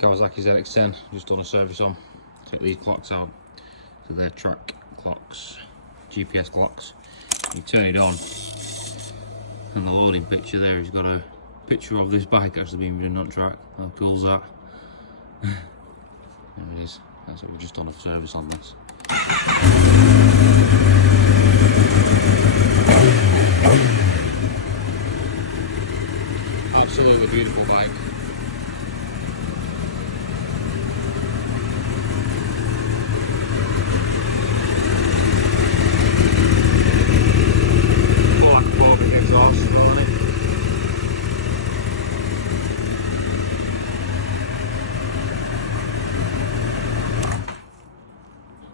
Kawasaki ZX10, just done a service on. Take these clocks out, so they're track clocks, GPS clocks. You turn it on, and the loading picture there has got a picture of this bike actually being ridden on track. How cool is that? There it is. That's what we've just done a service on this. Absolutely beautiful bike.